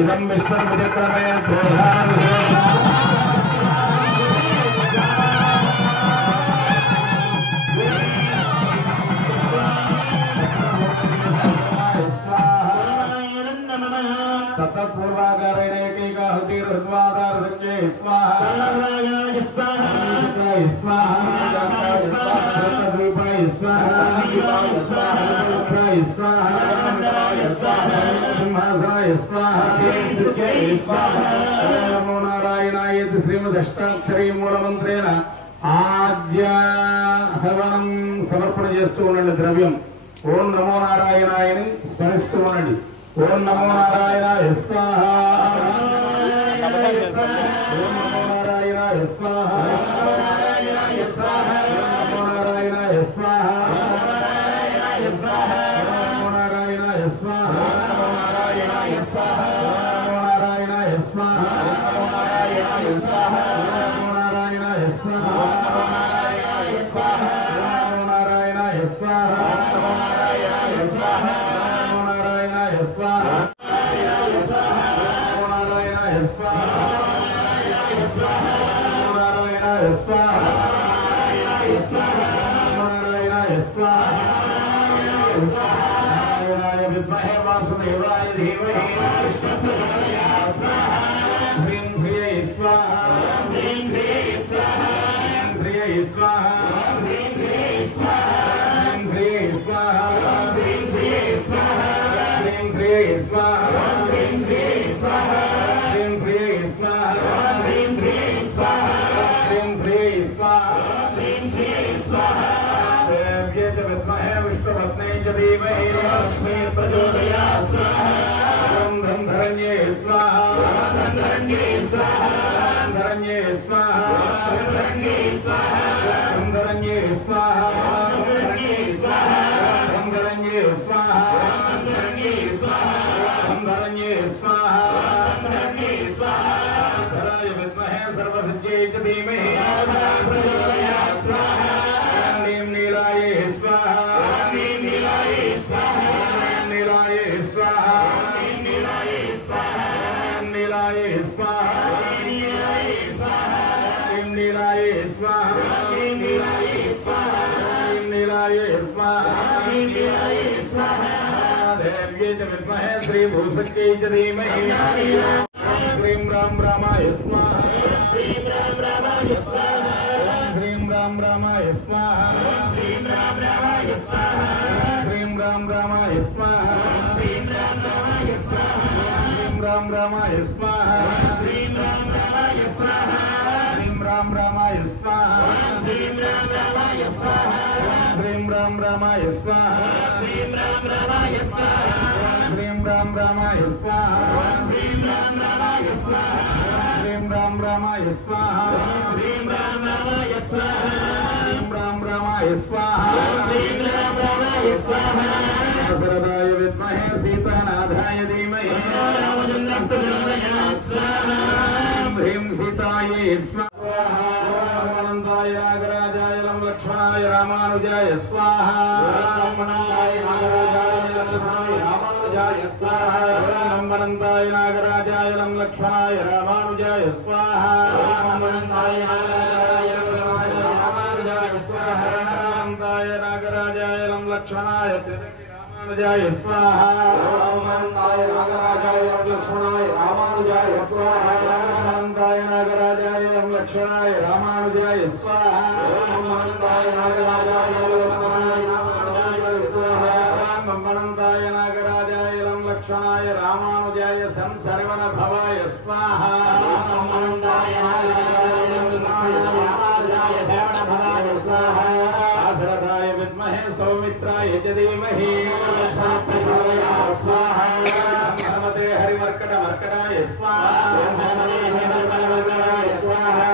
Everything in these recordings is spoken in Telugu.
इदं विश्वविक्रमे तत्पूर्वाकारेणैकैकाहुतिर्हृद्वादारसंख्ये स्वाहा स्वाहा स्वाहा स्वाहा सिंहासनाय स्वाहा नमो नारायणाय श्रीमदष्टाक्षरी मूलमंत्रेण आद्य हवनं समर्पण చేస్తూ ఉండండి ద్రవ్యం ఓం నమో నారాయణాయని స్మరిస్తూ ఉండండి ఓం నమో నారాయణాయ స్వాహా ఓం నమో నారాయణాయ స్వాహా నమో నారాయణాయ స్వాహా నమో నారాయణాయ స్వాహా నమో నారాయణాయ స్వాహా నమో నారాయణాయ స్వాహా నమో నారాయణాయ స్వాహా నమో నారాయణాయ స్వాహా నమో నారాయణాయ స్వాహా నమో నారాయణాయ స్వాహా నమో నారాయణాయ స్వాహా నమో నారాయణాయ స్వాహా నమో నారాయణాయ స్వాహా నమో నారాయణాయ స్వాహా नारायणाय स्वाहा नारायणाय स्वाहा नारायणाय विद्महे वासुदेवाय धीमहि ह्रीं ह्रियै स्वाहा ह्रीं ह्रियै स्वाहा ह्रीं ह्रियै स्वाहा ह्रीं ह्रियै स्वाहा ह्रीं ह्रियै स्वाहा ह्रीं ह्रियै स्वाहा ह्रीं ह्रियै स्वाहा ह्रीं ह्रियै स्वाहा ह्रीं ह्रियै स्वाहा ह्रीं ह्रियै स्वाहा ह्रीं ह्रियै स्वाहा ह्रीं ह्रियै स्वाहा देव्यै च विद्महे विष्णुपत्न्यै च धीमहि लक्ष्मी प्रचोदयात् स्वाहा ॐ धन्धरण्यै स्वाहा धन्धरण्यै स्वाहा धन्धरण्यै स्वाहा धन्धरण्यै स्वाहा धन्धरण्यै स्वाहा धन्धरण्यै स्वाहा धन्धरण्यै स्वाहा धन्धरण्यै स्वाहा धन्धरण्यै स्वाहा धन्धरण्यै स्वाहा धराय विद्महे सर्वसिद्ध्यै च धीमहि प्रचोदयात् स्वाहा ह्रीं नीलायै स्वाहा ह्रीं नीलायै स्वाहा नीलायै स्वाहा नीलायै स्वाहा नीलायै स्वाहा नीलायै स्वाहा नीलायै स्वाहा नीलायै स्वाहा नीलायै स्वाहा नीलायै स्वाहा देव्यै च विद्महे श्रीभूषक्त्यै च धीमहि श्रीं राम रामाय स्वाहा श्रीं राम रामाय स्वाहा श्रीं राम रामाय स्वाहा श्रीं राम रामाय स्वाहा श्रीं राम रामाय स्वाहा श्रीं राम रामाय स्वाहा श्रीं राम रामाय स्वाहा श्रीं राम रामाय स्वाहा श्रीं राम रामाय स्वाहा श्रीं राम रामाय स्वाहा श्रीं राम रामाय स्वाहा श्रीं राम रामाय स्वाहा श्रीं राम रामाय स्वाहा श्रीं राम रामाय स्वाहा श्रीं राम रामाय स्वाहा श्रीं राम रामाय स्वाहा श्रीं राम रामाय स्वाहा श्रीं राम रामाय स्वाहा वरदाय विद्महे सीतानाथाय धीमहि रामचन्द्रं प्रचोदयात् स्वाहा ह्रीं सीतायै स्वाहा अनन्ताय नागराजाय लक्ष्मणाय रामानुजाय स्वाहा रमणाय नागराजाय लक्ष्मणाय रामानुजाय स्वाहा अनन्ताय नागराजाय लक्ष्मणाय रामानुजाय स्वाहा अनन्ताय नागराजाय लक्ष्मणाय रामानुजाय स्वाहा अनन्ताय नागराजाय लक्ष्मणाय रामानुजाय स्वाहा अनन्ताय नागराजाय लक्ष्मणाय रामानुजाय स्वाहा अनन्ताय नागराजाय लक्ष्मणाय रामानुजाय स्वाहा अनन्ताय नागराजाय लक्ष्मणाय रामानुजाय स्वाहा अनन्ताय नागराजाय लक्ष्मणाय रामानुजाय संसर्वण भवाय स्वाहा अनन्ताय नागराजाय लक्ष्मणाय रामानुजाय सर्वण भवाय स्वाहा आधरदाय विद्महे सौमित्राय च धीमहि प्रचोदयात् स्वाहा हनुमते हरिमर्कटमर्कटाय स्वाहा हनुमते हरिमर्कटमर्कटाय स्वाहा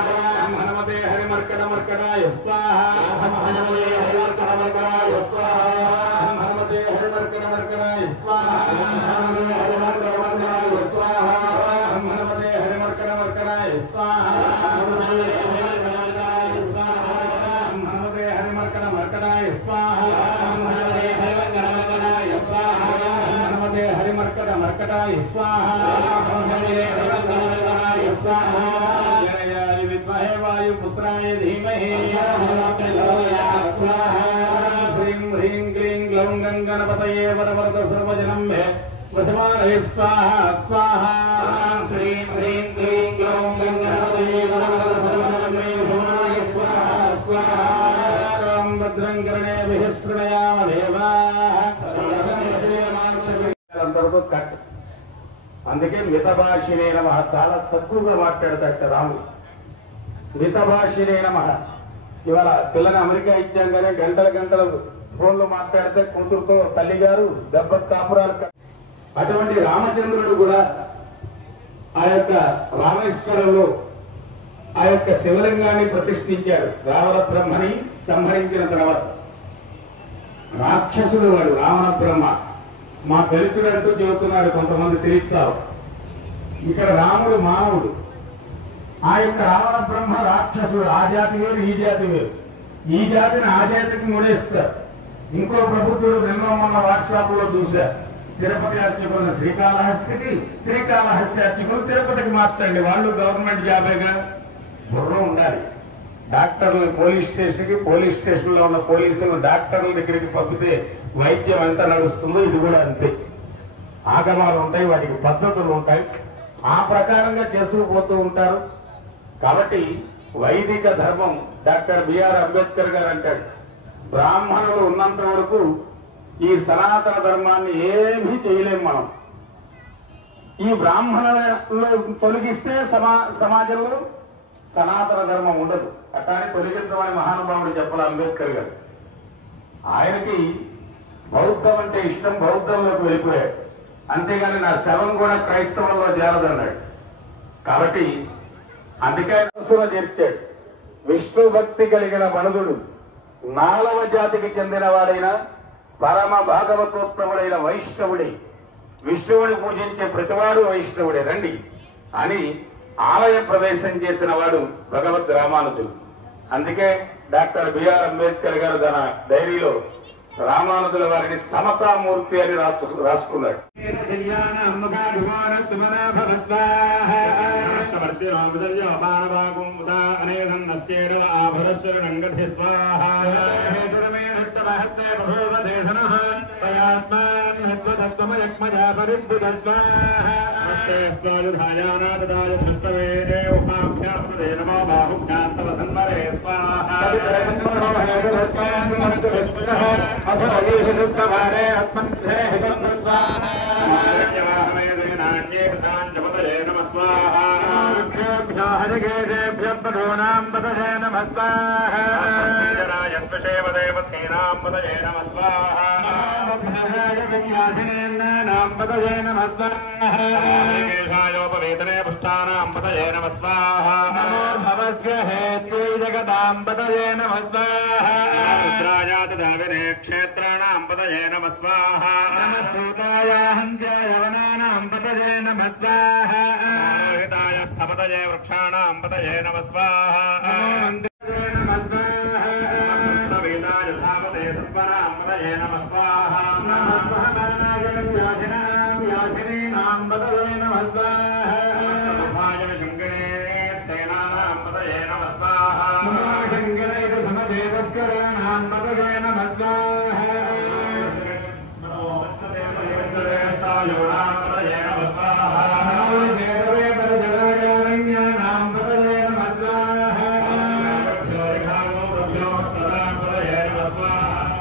हनुमते हरिमर्कटमर्कटाय स्वाहा हनुमते हरिमर्कटमर्कटाय स्वाहा हनुमते हरिमर्कटमर्कटाय स्वाहा हनुमते हरिमर्कटमर्कटाय स्वाहा हनुमते हरिमर्कटमर्कटाय स्वाहा हनुमते हरिमर्कटमर्कटाय स्वाहा हनुमते हरिमर्कटमर्कटाय स्वाहा हनुमते हरिमर्कटमर्कटाय स्वाहा हनुमते हरिमर्कटमर्कटाय स्वाहा पुत्राय धीमहि स्वाहा श्रीं ह्रीं क्लीं ग्लौं गणपतये वरवरद सर्वजनं मे वसमानये स्वाहा स्वाहा श्रीं ह्रीं क्लीं ग्लौं गणपतये वरवरद सर्वजनं मे वसमानये स्वाहा स्वाहा ॐ भद्रं कर्णेभिः शृणुयाम देवाः అందరితో కట్ అందుకే మితభాషినే నమః చాలా తక్కువగా మాట్లాడతాడు రాముడు మితభాషినే నమః ఇవాళ పిల్లని అమెరికా ఇచ్చాం కానీ గంటల గంటలు ఫోన్లో మాట్లాడితే కూతురుతో తల్లిగారు దెబ్బ కాపురాలు అటువంటి రామచంద్రుడు కూడా ఆ యొక్క రామేశ్వరంలో ఆ యొక్క శివలింగాన్ని ప్రతిష్ఠించాడు రావణ బ్రహ్మని సంహరించిన తర్వాత రాక్షసుడు వాడు రావణ బ్రహ్మ మా దళితుడంటూ చెబుతున్నాడు కొంతమంది తెలియచావు ఇక్కడ రాముడు మానవుడు ఆ యొక్క రావణ బ్రహ్మ రాక్షసుడు ఆ జాతి వేరు ఈ జాతి వేరు ఈ జాతిని ఆ జాతికి ముడేస్తారు ఇంకో ప్రభుత్వుడు నిన్న మొన్న వాట్సాప్ లో చూశా తిరుపతి అర్చకులను శ్రీకాళహస్తికి శ్రీకాళహస్తి అర్చకులు తిరుపతికి మార్చండి వాళ్ళు గవర్నమెంట్ జాబేగా బుర్రం ఉండాలి డాక్టర్లు పోలీస్ స్టేషన్ లో ఉన్న పోలీసులు డాక్టర్ల దగ్గరికి పంపితే వైద్యం ఎంత నడుస్తుందో ఇది కూడా అంతే ఆగమాలు ఉంటాయి వాటికి పద్ధతులు ఉంటాయి ఆ ప్రకారంగా చేసుకుపోతూ ఉంటారు కాబట్టి వైదిక ధర్మం డాక్టర్ బిఆర్ అంబేద్కర్ గారు అంటాడు బ్రాహ్మణులు ఉన్నంత వరకు ఈ సనాతన ధర్మాన్ని ఏమీ చేయలేం మనం ఈ బ్రాహ్మణులను తొలగిస్తే సమాజంలో సనాతన ధర్మం ఉండదు అట్లానే తొలగించమని మహానుభావుడు చెప్పాలి అంబేద్కర్ గారు ఆయనకి బౌద్ధం అంటే ఇష్టం బౌద్ధంలోకి వెళ్ళిపోయాడు అంతేగాని నా శవం కూడా క్రైస్తవంలో చేరదన్నాడు కాబట్టి అందుకే మనసులో చేర్చాడు విష్ణు భక్తి కలిగిన మనుదుడు 4వ జాతికి చెందిన వాడైన పరమ భాగవతోత్తముడైన వైష్ణవుడి విష్ణువుని పూజించే ప్రతివాడు వైష్ణవుడే రండి అని ఆలయ ప్రవేశం చేసిన వాడు భగవద్ రామానుజుడు అందుకే డాక్టర్ బిఆర్ అంబేద్కర్ గారు తన డైరీలో రామానుజుల వారిని సమతామూర్తి అని రాసుకున్నాడు ोपवेतने पुष्टानां पतये नमः स्वाहा नमोर्भवस्य हेत्यै जगदां पतये नमः स्वाहा रुद्रायात दाविने क्षेत्राणां पतये नमः स्वाहा नमस्सूताय हन्त्याय वनानां पतये नमः स्वाहा हिताय स्थपतये वृक्षाणां पतये नमः स्वाहा नमः स्वाहा वेदाय धावते सत्वनां पतये नमः स्वाहा व्याधिनीनां पतये नमः स्वाहा शङ्करे स्तेनानां पतये नमः स्वाहा शङ्करे समदेवस्कराणां पतये नमः स्वाहा पतये नमः स्वाहा देववेदरजलारण्यानां पतये नमः स्वाहा पतये नमः स्वाहा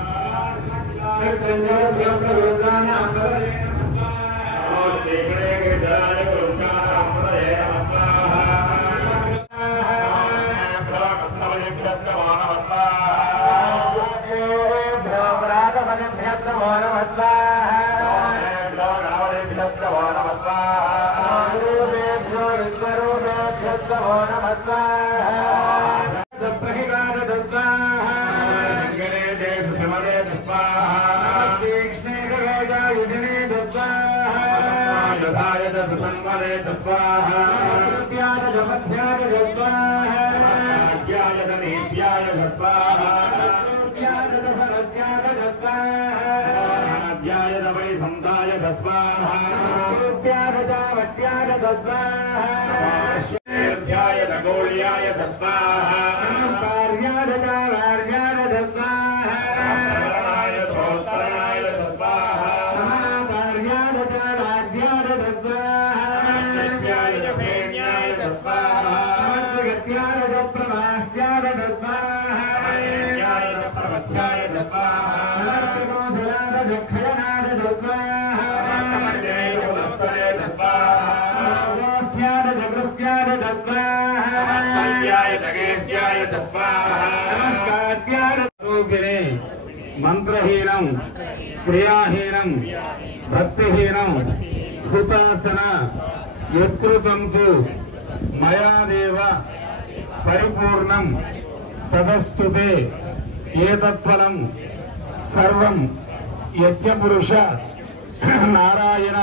स्वाहा మంత్రహీనం క్రియాహీనం భక్తిహీనం హుతాసన యత్కృతం తు మయాదేవ పరిపూర్ణం తదస్తుతే ఏతత్ఫలం సర్వం యజ్ఞపురుష నారాయణ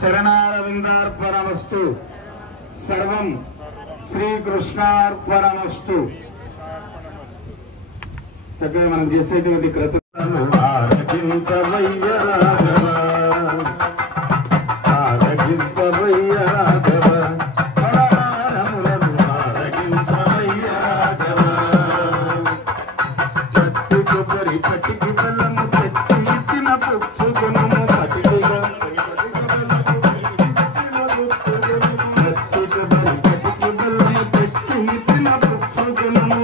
చరణారవిందార్పణమస్తు సర్వం శ్రీకృష్ణార్పణమస్తు. చక్కగా మనం చేసేటువంటి క్రతువులను ఆరగించవయ్య రాఘవ, ఆరగించవయ్య రాఘవ, ఫలహారములను ఆరగించవయ్య రాఘవ. పచ్చి కొబ్బరి పట్టికి బెల్లము తెచ్చి ఇచ్చిన పుచ్చుకొనుము పటికిగా, పచ్చి కొబ్బరి పట్టికి బెల్లము తెచ్చి ఇచ్చిన పుచ్చుకొనుము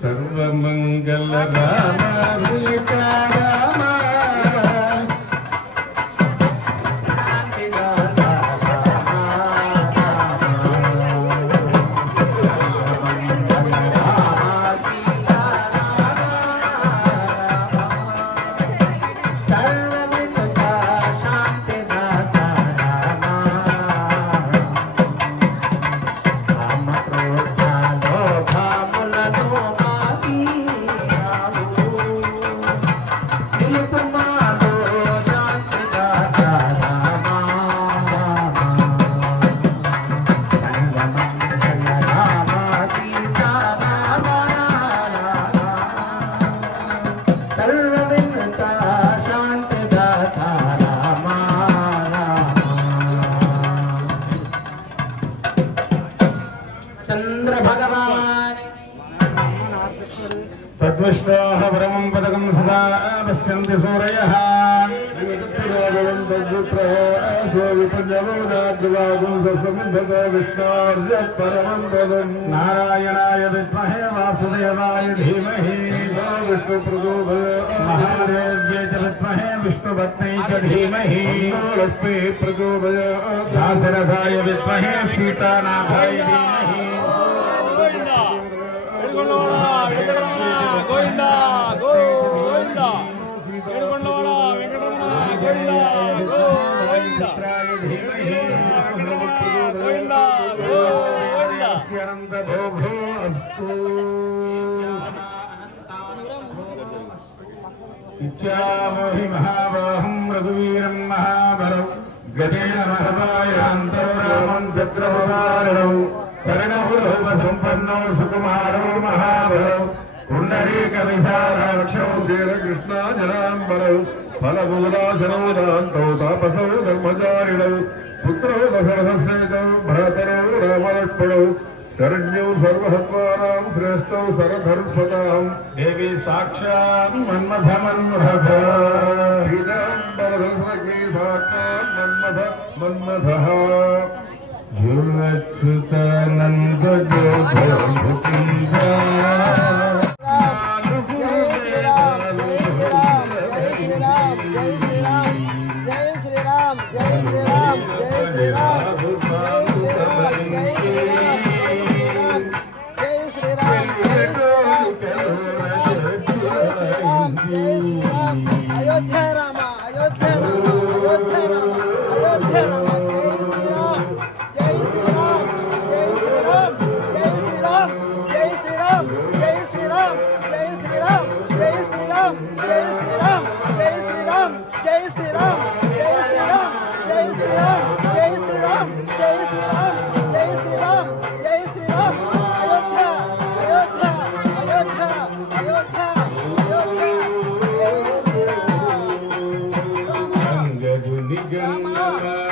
సర్వమంగళ రామ సీతారామ తద్విష్ణోః పరమం పదకం సదా పశ్యంతి సూరయః నారాయణాయ విద్మహే వాసుదేవాయ ధీమహి మహాదేవ్యై చ విద్మహే విష్ణుపత్న్యై చ ధీమహి దాశరథాయ విద్మహే సీతానాథాయ ధీమహి. గోవింద గోవింద ఏడుకొండవాడ వెంకటరమణ గోవింద గోవింద గోవింద గోవింద అనంత భోభో అస్తు. ఇచ్చామోహి మహాబాహుం రఘువీరం మహాబలం గజేన మహదాయాంతో రామం చక్రవరారణం కర్ణపురూప సంపన్నో సుకుమారో మహాబలం పుండరీక విశాలాక్షో శ్రీకృష్ణాజలాంబరౌ फलमूलाशनौ दान्तौ तापसौ धर्मचारिणौ पुत्रौ दशरथस्येकौ भ्रातरौ रामलक्ष्मणौ शरण्यौ सर्वहत्वानां श्रेष्ठौ सरधर्मपदां देवी साक्षात् मन्मथमन्मथीदाम्बरधरलक्ष्मी साक्षात् मन्मथः जुलच्युतानन्द अयोध्या रामा अयोध्या रामा अयोध्या रामा अयोध्या रामा जय श्री राम जय श्री राम जय श्री राम जय श्री राम जय श्री राम जय श्री राम जय श्री राम जय श्री राम जय श्री राम जय श्री राम जय श्री राम जय श्री राम जय श्री राम जय श्री राम जय श्री राम जय श्री राम अयोध्या अयोध्या अयोध्या अयोध्या गंगा